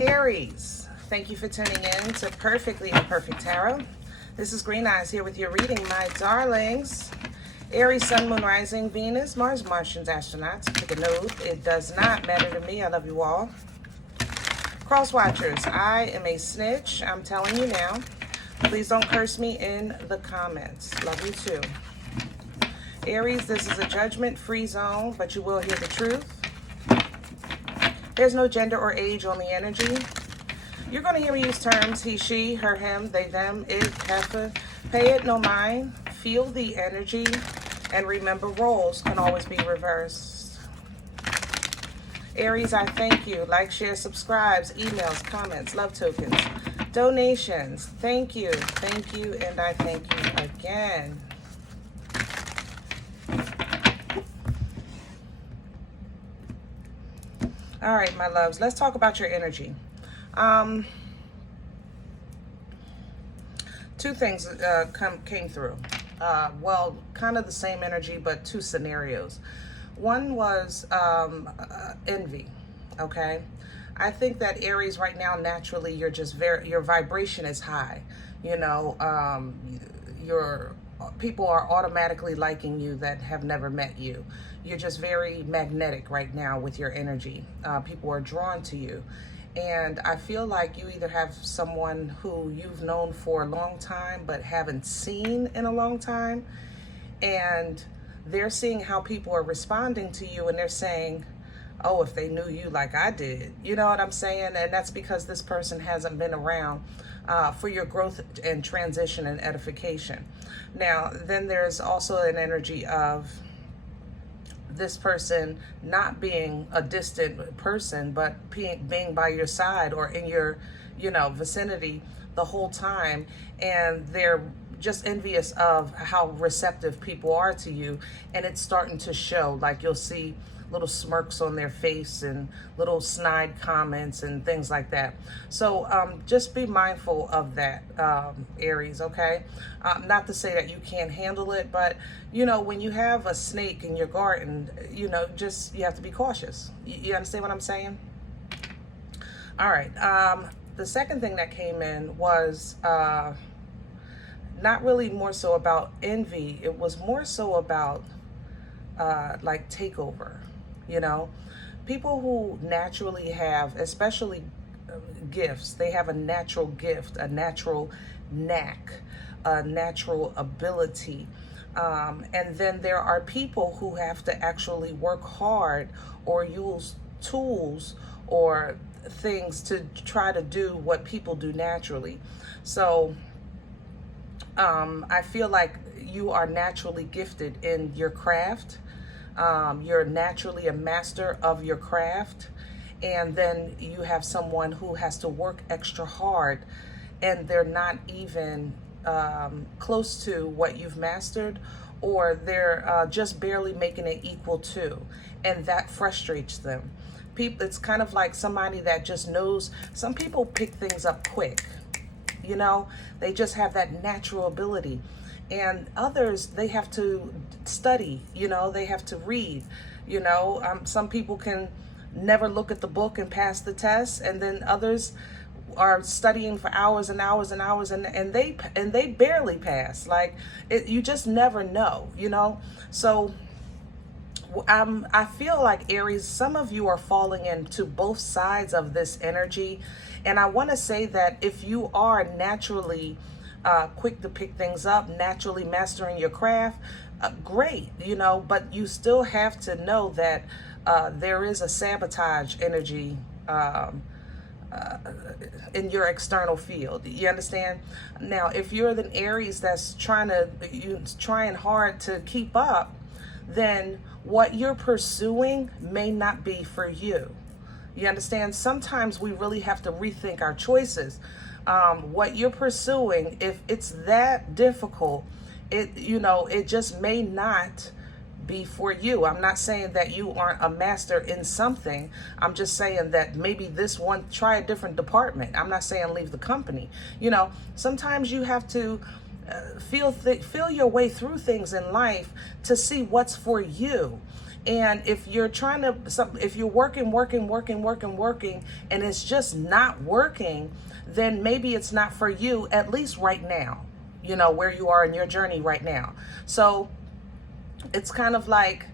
Aries, thank you for tuning in to Perfectly Imperfect Tarot. This is Green Eyes here with your reading, my darlings. Aries, Sun, Moon, Rising, Venus, Mars, Martians, astronauts. Pick a node. It does not matter to me. I love you all. Cross watchers, I am a snitch. I'm telling you now. Please don't curse me in the comments. Love you too. Aries, this is a judgment-free zone, but you will hear the truth. There's no gender or age on the energy. You're going to hear me use terms he, she, her, him, they, them, it, heifer. Pay it no mind. Feel the energy. And remember, roles can always be reversed. Aries, I thank you. Like, share, subscribes, emails, comments, love tokens, donations. Thank you, and I thank you again. All right, my loves, let's talk about your energy. Two things came through. Well, kind of the same energy, but two scenarios. One was envy, okay? I think that Aries right now, naturally, you're just your vibration is high. You know, your people are automatically liking you that have never met you. You're just very magnetic right now with your energy. People are drawn to you. And I feel like you either have someone who you've known for a long time but haven't seen in a long time. And they're seeing how people are responding to you and they're saying, oh, if they knew you like I did. You know what I'm saying? And that's because this person hasn't been around for your growth and transition and edification. Now, then there's also an energy of this person not being a distant person, but being by your side or in your, vicinity the whole time. And they're just envious of how receptive people are to you. And it's starting to show, like you'll see little smirks on their face and little snide comments and things like that. So just be mindful of that, Aries, okay? Not to say that you can't handle it, but when you have a snake in your garden, you have to be cautious. You understand what I'm saying? All right. The second thing that came in was not really more so about envy. It was more so about like takeover. People who naturally have, especially gifts, they have a natural gift, a natural knack, a natural ability. And then there are people who have to actually work hard or use tools or things to try to do what people do naturally. So I feel like you are naturally gifted in your craft. You're naturally a master of your craft, and then you have someone who has to work extra hard and they're not even close to what you've mastered, or they're just barely making it equal to, and that frustrates them. It's kind of like somebody that just knows. Some people pick things up quick, they just have that natural ability. And others, they have to study, they have to read, some people can never look at the book and pass the test. And then others are studying for hours and hours and hours and they barely pass. Like you just never know, So I feel like Aries, some of you are falling into both sides of this energy. And I want to say that if you are naturally quick to pick things up, naturally mastering your craft, great, but you still have to know that there is a sabotage energy in your external field. You understand? Now, if you're an Aries that's trying hard to keep up, then what you're pursuing may not be for you. You understand? Sometimes we really have to rethink our choices. What you're pursuing, if it's that difficult, it just may not be for you. I'm not saying that you aren't a master in something. I'm just saying that maybe this one, try a different department. I'm not saying leave the company. Sometimes you have to feel your way through things in life to see what's for you. And if you're trying to, if you're working, and it's just not working, then maybe it's not for you, at least right now, you know, where you are in your journey right now. So it's kind of like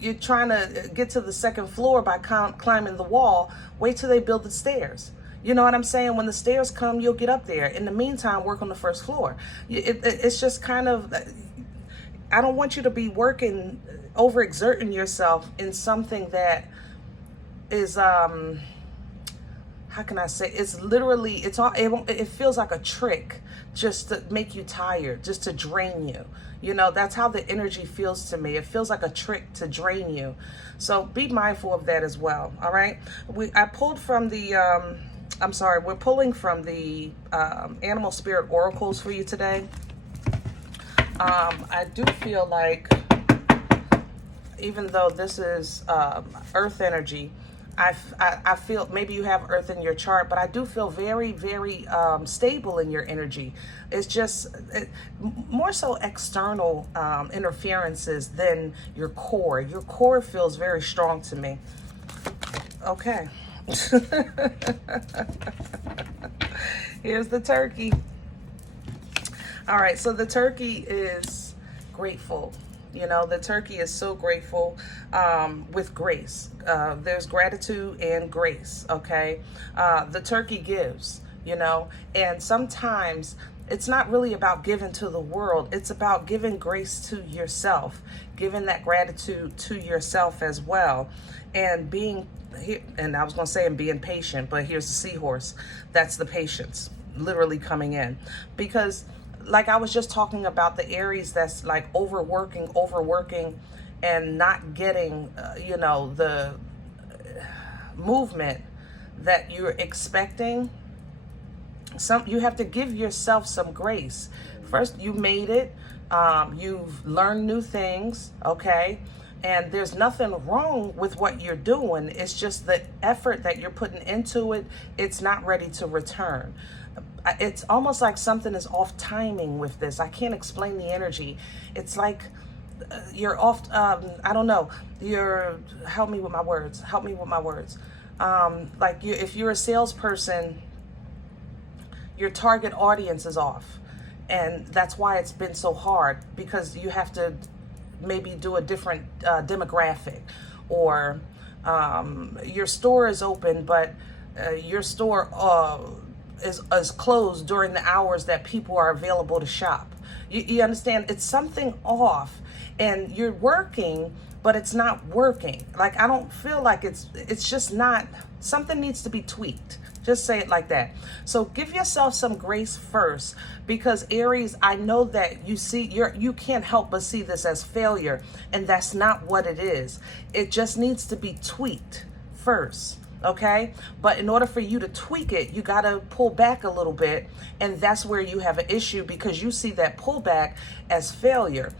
you're trying to get to the second floor by climbing the wall. Wait till they build the stairs. You know what I'm saying? When the stairs come, you'll get up there. In the meantime, work on the first floor. It's just kind of, I don't want you to be working, overexerting yourself in something that is, how can I say, it's literally, it feels like a trick just to make you tired, just to drain you. You know, that's how the energy feels to me. It feels like a trick to drain you. So be mindful of that as well. All right. I pulled from the, we're pulling from the Animal Spirit Oracles for you today. I do feel like, even though this is earth energy, I feel maybe you have earth in your chart, but I do feel very, very stable in your energy. It's just more so external interferences than your core. Your core feels very strong to me. Okay. Here's the turkey. All right, so the turkey is grateful. You know, the turkey is so grateful with grace. There's gratitude and grace, okay? The turkey gives, you know, and sometimes it's not really about giving to the world. It's about giving grace to yourself, giving that gratitude to yourself as well, and being here. And I was going to say, and being patient, but here's the seahorse. That's the patience literally coming in, because like I was just talking about the Aries that's like overworking and not getting, you know, the movement that you're expecting. You have to give yourself some grace. First, you made it. You've learned new things, okay? And there's nothing wrong with what you're doing. It's just the effort that you're putting into it, it's not ready to return. It's almost like something is off timing with this. I can't explain the energy. It's like you're off, I don't know. Help me with my words. Like if you're a salesperson, your target audience is off. And that's why it's been so hard, because you have to maybe do a different demographic, or your store is open, but your store is closed during the hours that people are available to shop. You understand? It's something off, and you're working, but it's not working. Like, I don't feel like it's just not, something needs to be tweaked. Just say it like that. So give yourself some grace first, because Aries, I know that you can't help but see this as failure, and that's not what it is. It just needs to be tweaked first. Okay, but in order for you to tweak it, you got to pull back a little bit, and that's where you have an issue, because you see that pullback as failure.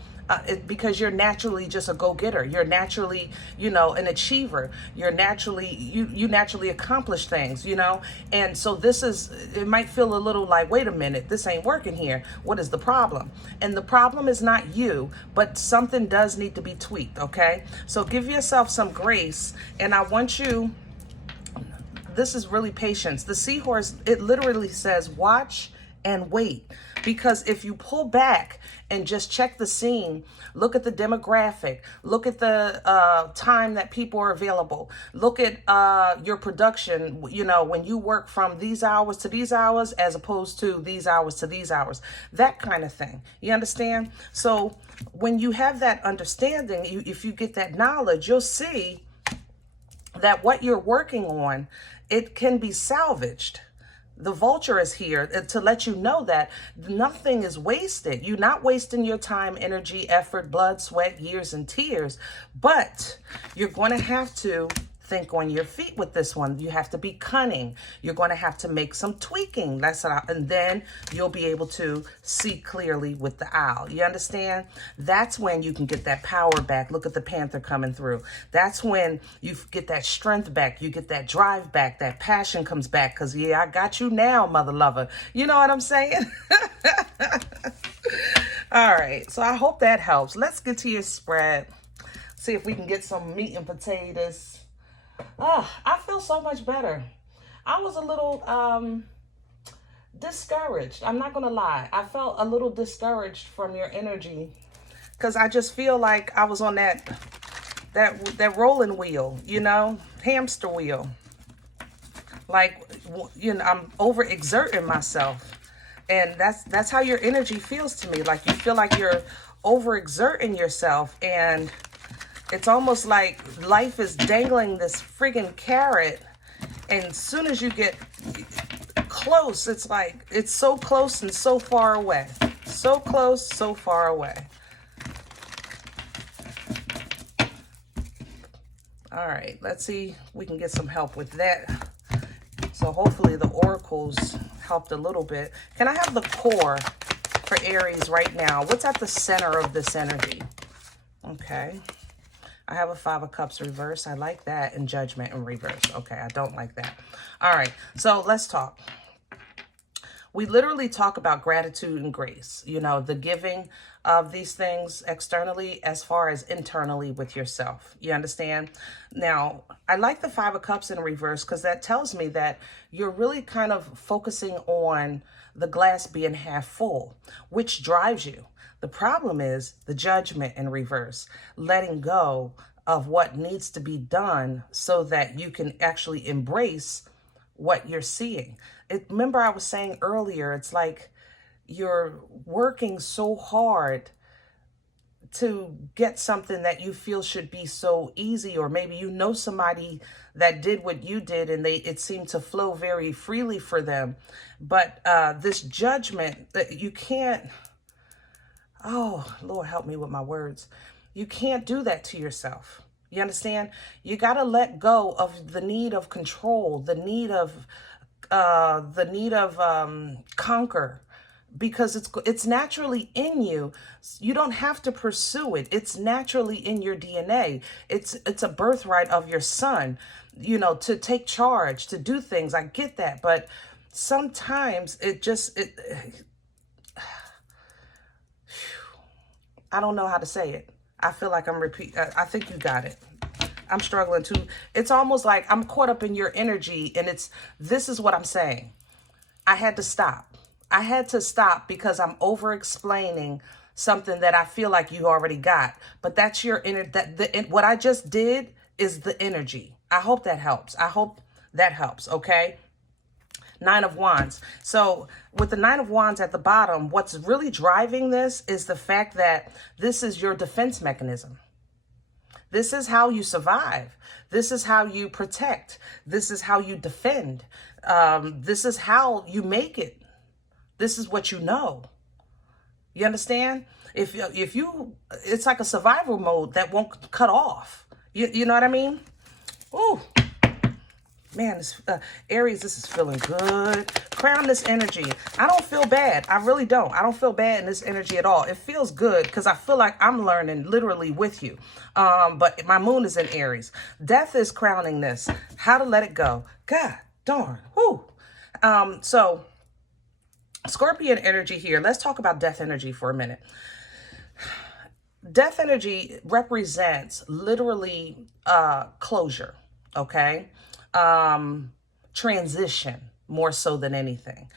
Because you're naturally just a go-getter. You're naturally, you know, an achiever. You're naturally, you naturally accomplish things, you know. And so it might feel a little like, wait a minute, this ain't working here. What is the problem? And the problem is not you, but something does need to be tweaked, okay? So give yourself some grace, and I want you, this is really patience. The seahorse, it literally says, watch and wait. Because if you pull back and just check the scene, look at the demographic, look at the time that people are available, look at your production, you know, when you work from these hours to these hours as opposed to these hours to these hours, that kind of thing. You understand? So when you have that understanding, if you get that knowledge, you'll see that what you're working on, it can be salvaged. The vulture is here to let you know that nothing is wasted. You're not wasting your time, energy, effort, blood, sweat, years, and tears. But you're going to have to think on your feet with this one. You have to be cunning. You're going to have to make some tweaking. And then you'll be able to see clearly with the owl. You understand? That's when you can get that power back. Look at the panther coming through. That's when you get that strength back. You get that drive back. That passion comes back. Because, yeah, I got you now, mother lover. You know what I'm saying? All right. So I hope that helps. Let's get to your spread. See if we can get some meat and potatoes. I feel so much better. I was a little discouraged. I'm not going to lie. I felt a little discouraged from your energy because I just feel like I was on that rolling wheel, you know, hamster wheel. Like, you know, I'm overexerting myself. And that's how your energy feels to me. Like, you feel like you're overexerting yourself, and it's almost like life is dangling this friggin' carrot, and as soon as you get close, it's like it's so close and so far away. So close, so far away. All right, let's see if we can get some help with that. So hopefully the oracles helped a little bit. Can I have the core for Aries right now? What's at the center of this energy? Okay. I have a 5 of Cups reverse. I like that. And Judgment in reverse. Okay, I don't like that. All right, so let's talk. We literally talk about gratitude and grace. You know, the giving of these things externally as far as internally with yourself. You understand? Now, I like the 5 of Cups in reverse because that tells me that you're really kind of focusing on the glass being half full, which drives you. The problem is the Judgment in reverse, letting go of what needs to be done so that you can actually embrace what you're seeing. Remember I was saying earlier, it's like you're working so hard to get something that you feel should be so easy, or maybe you know somebody that did what you did and it seemed to flow very freely for them. But this judgment that you can't, oh, Lord, help me with my words. You can't do that to yourself. You understand? You got to let go of the need of control, the need of conquer, because it's naturally in you. You don't have to pursue it. It's naturally in your DNA. It's a birthright of your son, you know, to take charge, to do things. I get that, but sometimes I don't know how to say it. I feel like I think you got it. I'm struggling too. It's almost like I'm caught up in your energy, and this is what I'm saying. I had to stop. I had to stop because I'm over explaining something that I feel like you already got. But that's your what I just did is the energy. I hope that helps. I hope that helps. Okay. 9 of Wands. So with the 9 of Wands at the bottom, what's really driving this is the fact that this is your defense mechanism. This is how you survive. This is how you protect. This is how you defend. This is how you make it. This is what you know. You understand? If you, it's like a survival mode that won't cut off. You know what I mean? Ooh. Man, this, Aries, this is feeling good. Crown this energy. I don't feel bad. I really don't. I don't feel bad in this energy at all. It feels good because I feel like I'm learning literally with you. But my moon is in Aries. Death is crowning this. How to let it go. God darn. Whoo. So Scorpion energy here. Let's talk about death energy for a minute. Death energy represents literally closure. Okay. Transition more so than anything,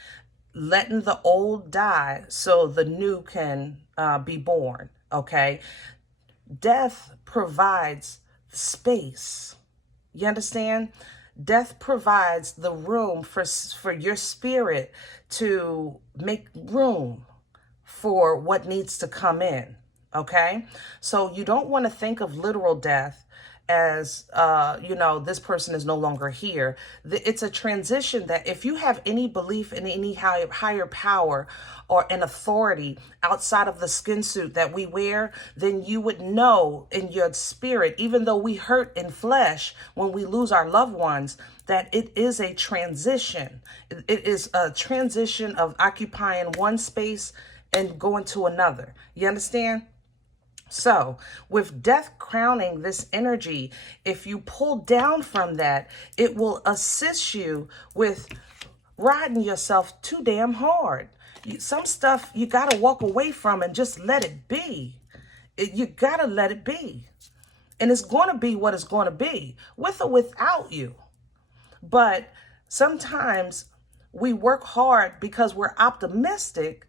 letting the old die so the new can be born. Okay. Death provides space. You understand? Death provides the room for your spirit to make room for what needs to come in. Okay. So you don't want to think of literal death as, you know, this person is no longer here. It's a transition that if you have any belief in any higher power or an authority outside of the skin suit that we wear, then you would know in your spirit, even though we hurt in flesh when we lose our loved ones, that it is a transition. It is a transition of occupying one space and going to another. You understand? So with death crowning this energy, if you pull down from that, it will assist you with riding yourself too damn hard. Some stuff you got to walk away from and just let it be. You got to let it be. And it's going to be what it's going to be, with or without you. But sometimes we work hard because we're optimistic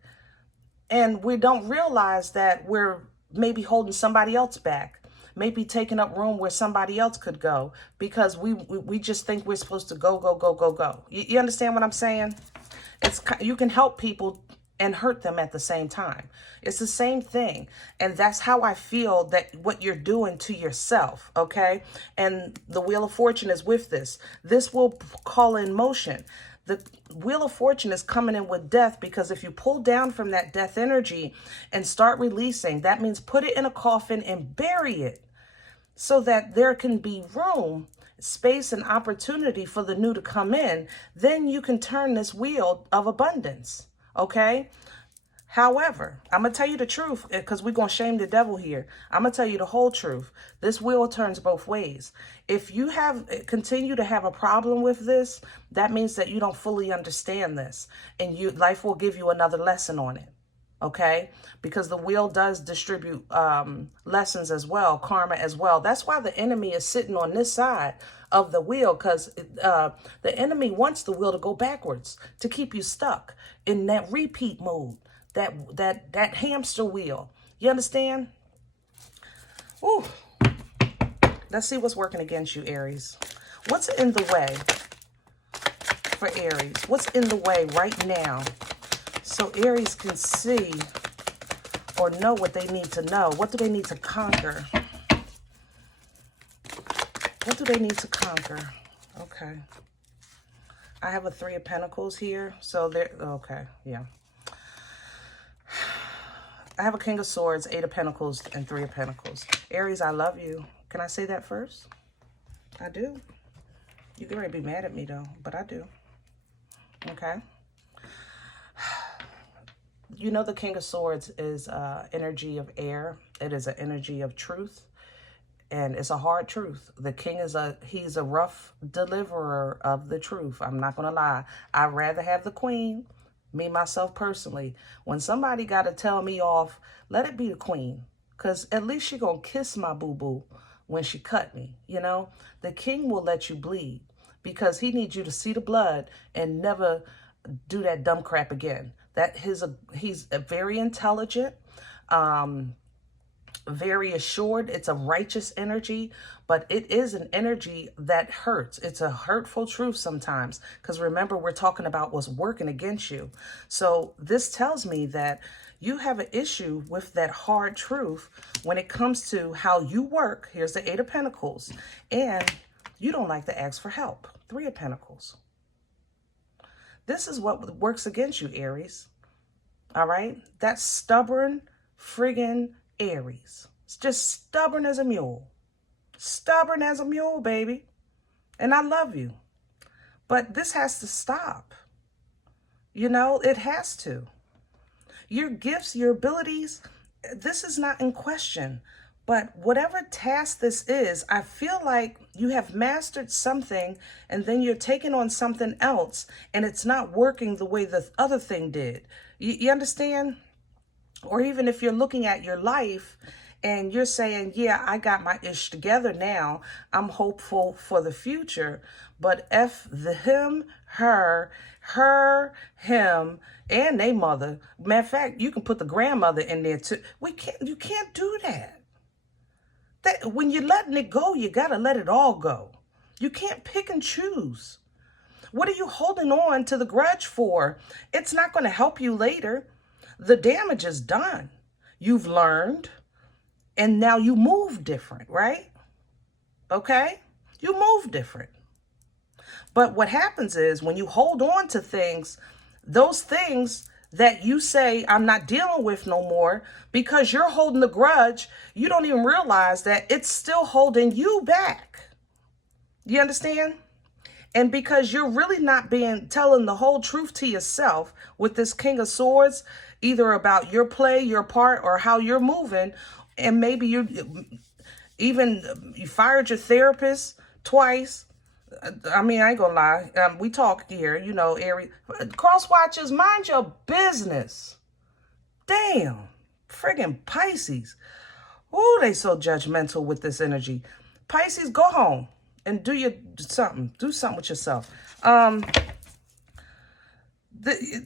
and we don't realize that we're maybe holding somebody else back, maybe taking up room where somebody else could go because we just think we're supposed to go, go, go, go, go. You understand what I'm saying? You can help people and hurt them at the same time. It's the same thing. And that's how I feel that what you're doing to yourself, okay? And the Wheel of Fortune is with this. This will call in motion. The Wheel of Fortune is coming in with death because if you pull down from that death energy and start releasing, that means put it in a coffin and bury it so that there can be room, space, and opportunity for the new to come in. Then you can turn this wheel of abundance. Okay. However, I'm going to tell you the truth because we're going to shame the devil here. I'm going to tell you the whole truth. This wheel turns both ways. If you continue to have a problem with this, that means that you don't fully understand this and life will give you another lesson on it. Okay. Because the wheel does distribute lessons as well, karma as well. That's why the enemy is sitting on this side of the wheel, because the enemy wants the wheel to go backwards to keep you stuck in that repeat mode, that hamster wheel. You understand? Ooh. Let's see what's working against you, Aries. What's in the way for Aries? What's in the way right now so Aries can see or know what they need to know? What do they need to conquer? What do they need to conquer? Okay. I have a 3 of Pentacles here. So there, okay, yeah. I have a King of Swords, 8 of Pentacles, and 3 of Pentacles. Aries, I love you. Can I say that first? I do. You can be mad at me though, but I do. Okay. You know the King of Swords is energy of air. It is an energy of truth. And it's a hard truth. The king he's a rough deliverer of the truth. I'm not going to lie. I'd rather have the queen, me, myself personally. When somebody got to tell me off, let it be the queen. Because at least she going to kiss my boo-boo when she cut me. You know, the king will let you bleed because he needs you to see the blood and never do that dumb crap again. He's a very intelligent, very assured. It's a righteous energy, but it is an energy that hurts. It's a hurtful truth sometimes, because remember, we're talking about what's working against you. So this tells me that you have an issue with that hard truth when it comes to how you work. Here's the 8 of Pentacles, and you don't like to ask for help. 3 of Pentacles. This is what works against you, Aries. All right? That's stubborn friggin' Aries. It's just stubborn as a mule. Stubborn as a mule, baby. And I love you. But this has to stop. You know, it has to. Your gifts, your abilities, this is not in question. But whatever task this is, I feel like you have mastered something and then you're taking on something else and it's not working the way the other thing did. You understand? Or even if you're looking at your life and you're saying, yeah, I got my ish together now. I'm hopeful for the future. But F the him, her, him, and they mother. Matter of fact, you can put the grandmother in there too. You can't do that. When you're letting it go, you got to let it all go. You can't pick and choose. What are you holding on to the grudge for? It's not going to help you later. The damage is done. You've learned, and now you move different, right? Okay? You move different. But what happens is when you hold on to things, those things that you say, I'm not dealing with no more, because you're holding the grudge, you don't even realize that it's still holding you back. You understand? And because you're really not telling the whole truth to yourself with this King of Swords, either about your play, your part, or how you're moving, and maybe you fired your therapist twice. I mean, I ain't gonna lie. We talk here, you know, Aries. Cross watchers, mind your business. Damn. Friggin' Pisces. Ooh, they so judgmental with this energy. Pisces, go home and do something. Do something with yourself. The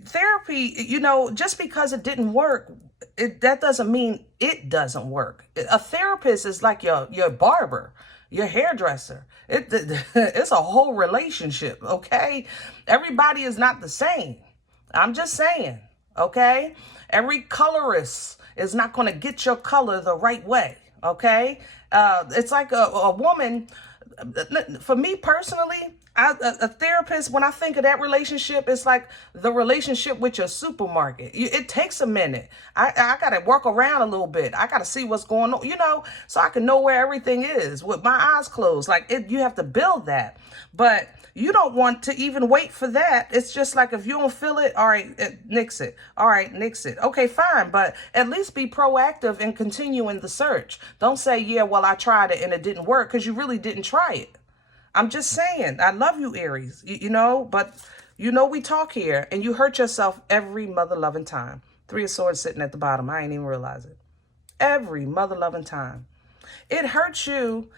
therapy, you know, just because it didn't work, that doesn't mean it doesn't work. A therapist is like your barber, your hairdresser. It's a whole relationship, okay? Everybody is not the same. I'm just saying, okay? Every colorist is not going to get your color the right way, okay? It's like a woman. For me personally, a therapist, when I think of that relationship, it's like the relationship with your supermarket. It takes a minute. I got to work around a little bit. I got to see what's going on, you know, so I can know where everything is with my eyes closed. Like you have to build that. But you don't want to even wait for that. It's just like, if you don't feel it, all right, nix it. All right, nix it. Okay, fine. But at least be proactive and continue in the search. Don't say, yeah, well, I tried it and it didn't work, because you really didn't try it. I'm just saying, I love you, Aries, you know, but you know, we talk here and you hurt yourself every mother-loving time. 3 of Swords sitting at the bottom. I ain't even realize it. Every mother-loving time. It hurts you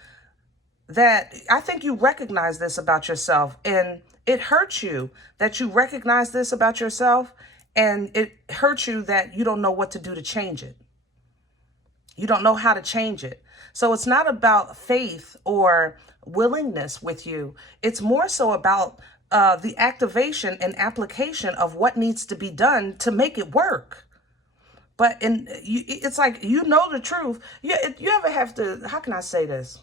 that I think you recognize this about yourself, and it hurts you that you recognize this about yourself, and it hurts you that you don't know what to do to change it. You don't know how to change it. So it's not about faith or willingness with you. It's more so about the activation and application of what needs to be done to make it work. But it's like, you know the truth. You ever have to, how can I say this?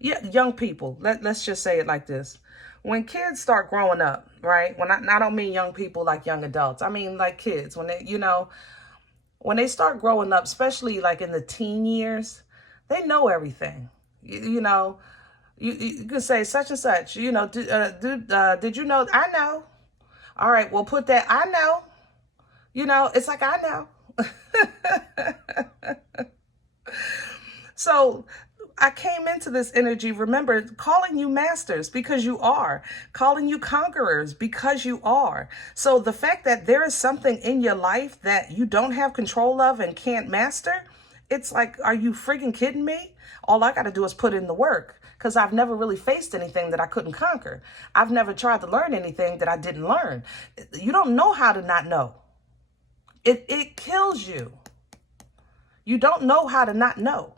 Yeah, young people, let's just say it like this. When kids start growing up, right? I don't mean young people like young adults. I mean like kids. When they, you know, when they start growing up, especially like in the teen years, they know everything. You know, you can say such and such, you know, did you know? I know. All right, well, put that, I know. You know, it's like, I know. So I came into this energy, remember, calling you masters because you are, calling you conquerors because you are. So the fact that there is something in your life that you don't have control of and can't master, it's like, are you freaking kidding me? All I got to do is put in the work, because I've never really faced anything that I couldn't conquer. I've never tried to learn anything that I didn't learn. You don't know how to not know. It kills you. You don't know how to not know.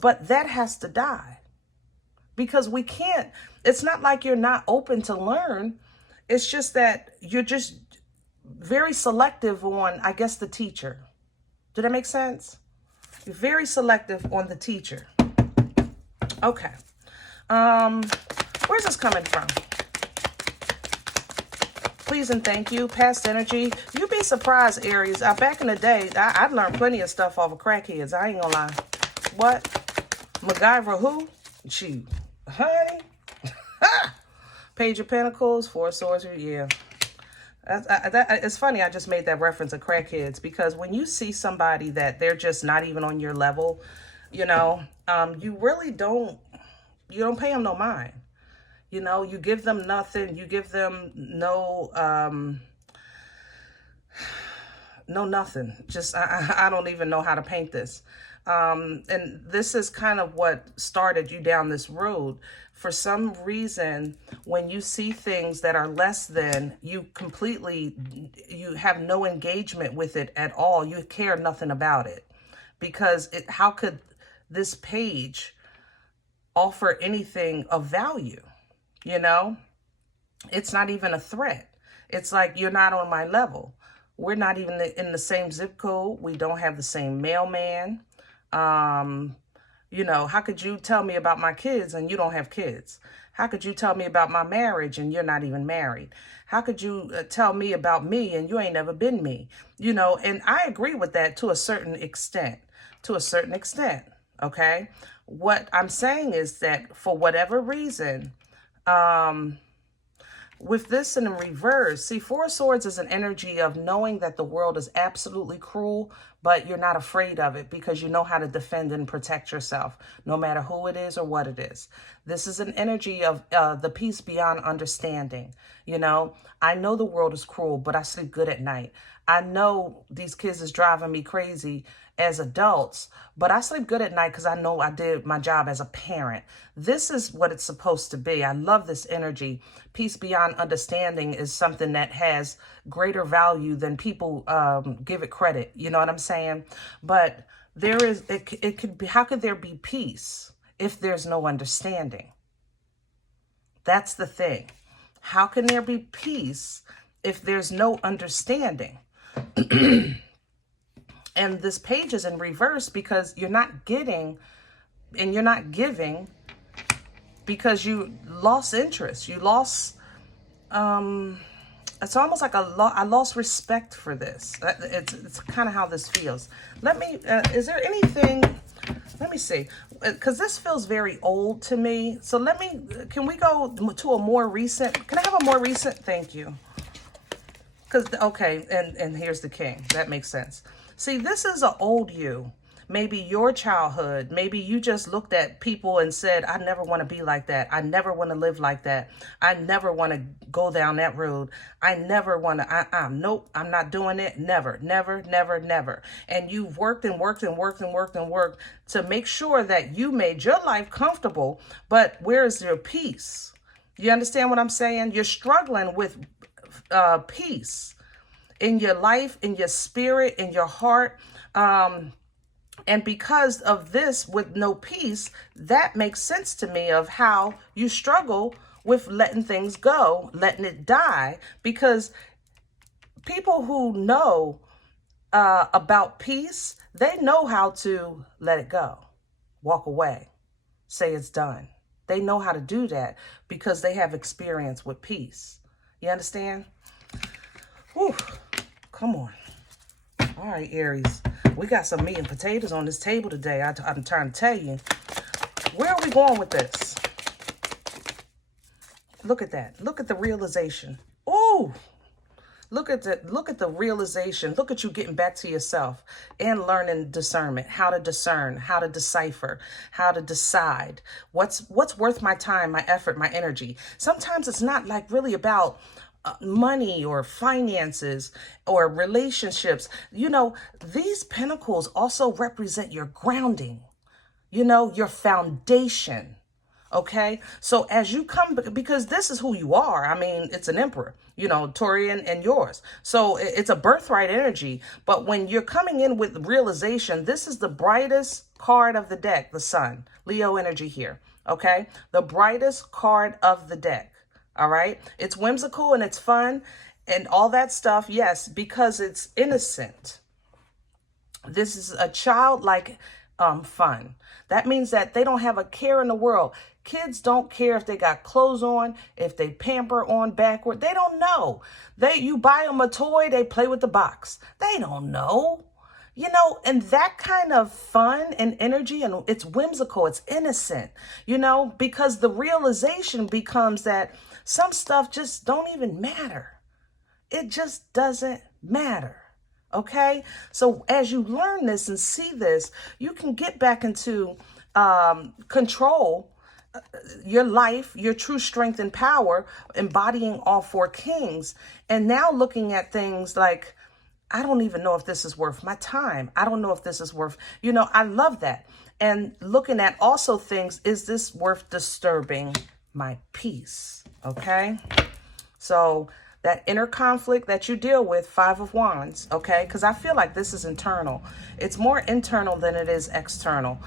But that has to die, because we can't, it's not like you're not open to learn. It's just that you're just very selective on, I guess, the teacher. Did that make sense? You're very selective on the teacher. Okay. Where's this coming from? Please and thank you. Past energy. You'd be surprised, Aries. Back in the day, I'd learned plenty of stuff off of crackheads. I ain't gonna lie. What? MacGyver who? Shoot. Honey? Page of Pentacles, 4 of Swords. Yeah. It's funny, I just made that reference of crackheads, because when you see somebody that they're just not even on your level, you know, you really don't, you don't pay them no mind. You know, you give them nothing. You give them no nothing. Just, I don't even know how to paint this. And this is kind of what started you down this road. For some reason, when you see things that are less than, you have no engagement with it at all. You care nothing about it, because how could this page offer anything of value? You know, it's not even a threat. It's like, you're not on my level. We're not even in the same zip code. We don't have the same mailman. You know, how could you tell me about my kids and you don't have kids? How could you tell me about my marriage and you're not even married? How could you tell me about me and you ain't never been me? You know, and I agree with that to a certain extent, okay? What I'm saying is that for whatever reason, with this in reverse, see, 4 of Swords is an energy of knowing that the world is absolutely cruel, but you're not afraid of it because you know how to defend and protect yourself, no matter who it is or what it is. This is an energy of the peace beyond understanding. You know, I know the world is cruel, but I sleep good at night. I know these kids is driving me crazy, as adults, but I sleep good at night because I know I did my job as a parent. This is what it's supposed to be. I love this energy. Peace beyond understanding is something that has greater value than people give it credit. You know what I'm saying? But there is, it could be, how could there be peace if there's no understanding? That's the thing. How can there be peace if there's no understanding? And this page is in reverse because you're not getting and you're not giving because you lost interest. You lost, it's almost like I lost respect for this. It's kind of how this feels. Let me, is there anything, let me see, because this feels very old to me. So let me, can we go to a more recent, can I have a more recent? Thank you. Because, okay, and here's the king. That makes sense. See, this is an old you. Maybe your childhood. Maybe you just looked at people and said, I never want to be like that. I never want to live like that. I never want to go down that road. I never want to, nope, I'm not doing it. Never, never, never, never. And you've worked and worked and worked and worked and worked to make sure that you made your life comfortable. But where's your peace? You understand what I'm saying? You're struggling with peace in your life, in your spirit, in your heart. And because of this, with no peace, that makes sense to me of how you struggle with letting things go, letting it die, because people who know about peace, they know how to let it go, walk away, say it's done. They know how to do that because they have experience with peace. You understand? Whew, come on. All right, Aries. We got some meat and potatoes on this table today. I'm trying to tell you. Where are we going with this? Look at that. Look at the realization. Ooh. Look at the realization. Look at you getting back to yourself and learning discernment, how to discern, how to decipher, how to decide what's worth my time, my effort, my energy. Sometimes it's not like really about money or finances or relationships. You know, these pentacles also represent your grounding, you know, your foundation. Okay. So as you come, because this is who you are. I mean, it's an emperor, you know, Taurian and yours. So it's a birthright energy. But when you're coming in with realization, this is the brightest card of the deck, the sun, Leo energy here. Okay. The brightest card of the deck. All right. It's whimsical and it's fun and all that stuff. Yes, because it's innocent. This is a childlike fun. That means that they don't have a care in the world. Kids don't care if they got clothes on, if they pamper on backward. They don't know. You buy them a toy, they play with the box. They don't know. You know, and that kind of fun and energy, and it's whimsical, it's innocent, you know, because the realization becomes that some stuff just don't even matter. It just doesn't matter. Okay. So as you learn this and see this, you can get back into control your life, your true strength and power, embodying all four kings. And now looking at things like, I don't even know if this is worth my time. I don't know if this is worth, you know, I love that. And looking at also things, is this worth disturbing my peace? Okay. So that inner conflict that you deal with, Five of Wands, okay? Because I feel like this is internal. It's more internal than it is external.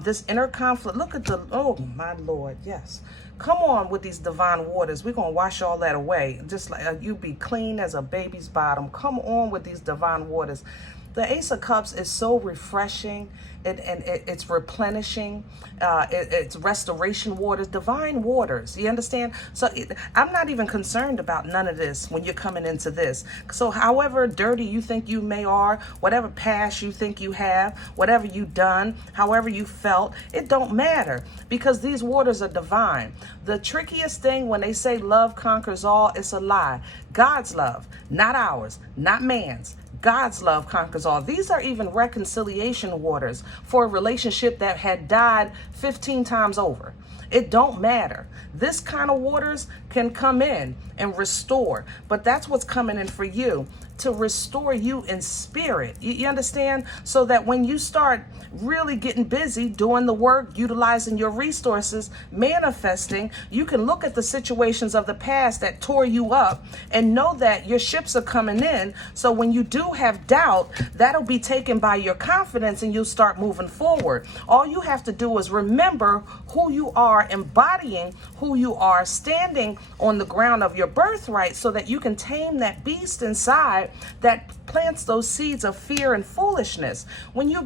This inner conflict, look at the, oh my Lord, yes. Come on with these divine waters. We're going to wash all that away. Just like you be clean as a baby's bottom. Come on with these divine waters. The Ace of Cups is so refreshing and it's replenishing. It's restoration waters, divine waters. You understand? So I'm not even concerned about none of this when you're coming into this. So however dirty you think you may are, whatever past you think you have, whatever you done, however you felt, it don't matter because these waters are divine. The trickiest thing when they say love conquers all, it's a lie. God's love, not ours, not man's. God's love conquers all. These are even reconciliation waters for a relationship that had died 15 times over. It don't matter. This kind of waters can come in and restore, but that's what's coming in for you, to restore you in spirit. You understand? So that when you start really getting busy doing the work, utilizing your resources, manifesting, you can look at the situations of the past that tore you up and know that your ships are coming in. So when you do have doubt, that'll be taken by your confidence and you'll start moving forward. All you have to do is remember who you are, embodying who you are, standing on the ground of your birthright, so that you can tame that beast inside that plants those seeds of fear and foolishness. When you're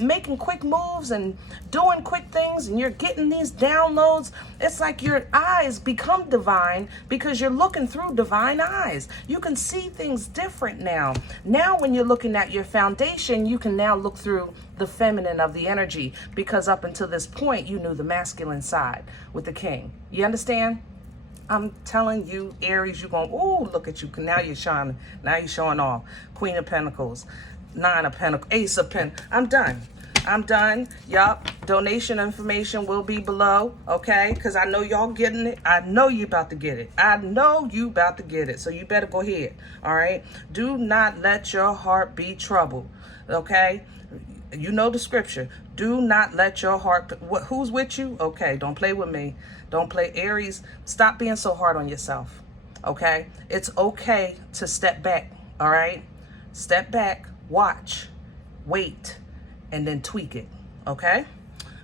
making quick moves and doing quick things and you're getting these downloads, it's like your eyes become divine because you're looking through divine eyes. You can see things different now. Now when you're looking at your foundation, you can now look through the feminine of the energy, because up until this point you knew the masculine side with the king. You understand? I'm telling you, Aries, you're going, oh, look at you. Now you're showing, off. Queen of Pentacles, Nine of Pentacles, Ace of Pentacles. I'm done. Yup. Donation information will be below, okay? Because I know y'all getting it. I know you about to get it. So you better go ahead, all right? Do not let your heart be troubled, okay? You know the scripture. Do not let your heart... Who's with you? Okay, don't play with me. Don't play. Aries, stop being so hard on yourself, okay? It's okay to step back, all right? Step back, watch, wait, and then tweak it, okay?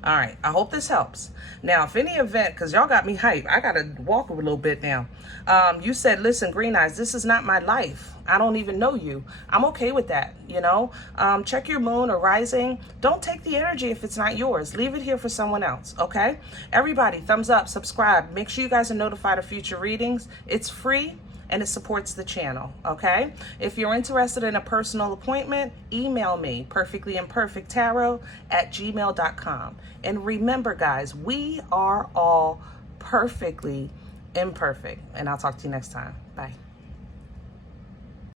All right, I hope this helps. Now, if any event, because y'all got me hyped, I got to walk a little bit now. You said, listen, Green Eyes, this is not my life. I don't even know you. I'm okay with that, you know? Check your moon or rising. Don't take the energy if it's not yours. Leave it here for someone else, okay? Everybody, thumbs up, subscribe. Make sure you guys are notified of future readings. It's free and it supports the channel, okay? If you're interested in a personal appointment, email me, perfectlyimperfecttarot@gmail.com. And remember, guys, we are all perfectly imperfect. And I'll talk to you next time. Bye.